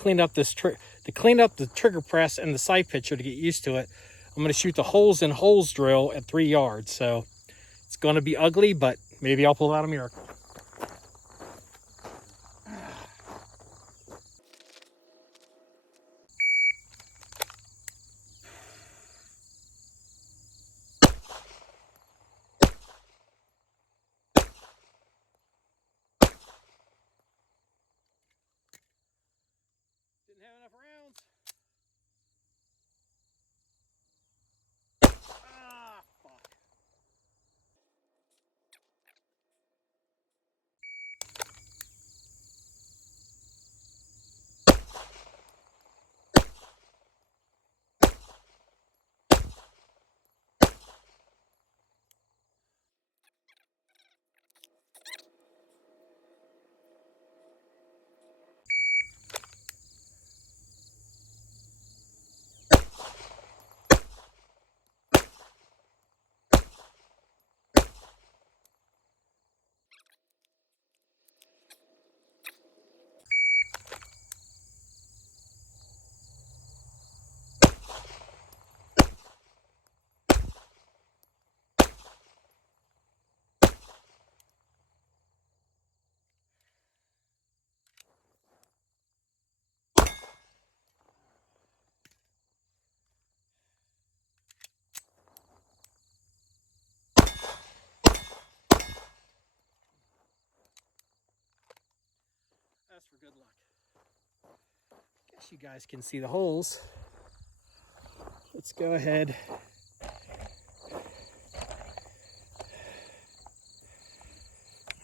clean up this clean up the trigger press and the side pitcher to get used to it. I'm going to shoot the holes in holes drill at 3 yards. So it's going to be ugly, but maybe I'll pull out a miracle. Didn't have enough rounds. Ah, fuck. That's for good luck. Guess you guys can see the holes. Let's go ahead.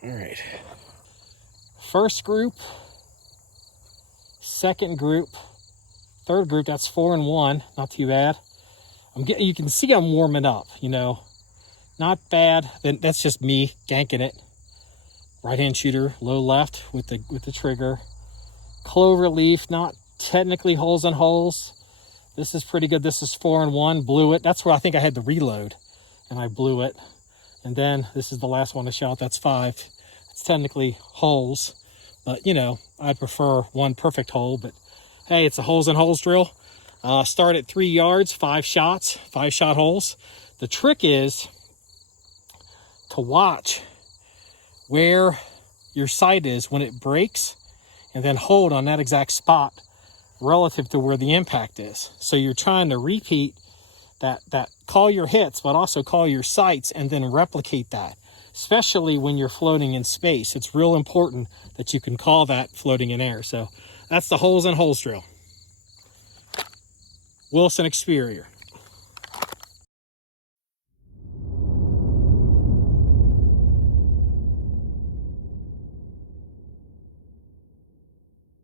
All right. First group, second group, third group, that's 4 and 1, not too bad. You can see I'm warming up, you know, not bad. Then that's just me ganking it. Right hand shooter, low left with the trigger. Clover leaf, not technically holes on holes. This is pretty good. This is 4 and 1, blew it. That's where I think I had the reload and I blew it. And then this is the last one I shot, that's 5. It's technically holes, but you know, I'd prefer one perfect hole, but hey, it's a holes and holes drill. Start at 3 yards, 5 shots, 5 shot holes. The trick is to watch where your sight is when it breaks and then hold on that exact spot relative to where the impact is. So you're trying to repeat that call your hits, but also call your sights and then replicate that, especially when you're floating in space. It's real important that you can call that floating in air. So that's the holes and holes drill. Wilson eXperior.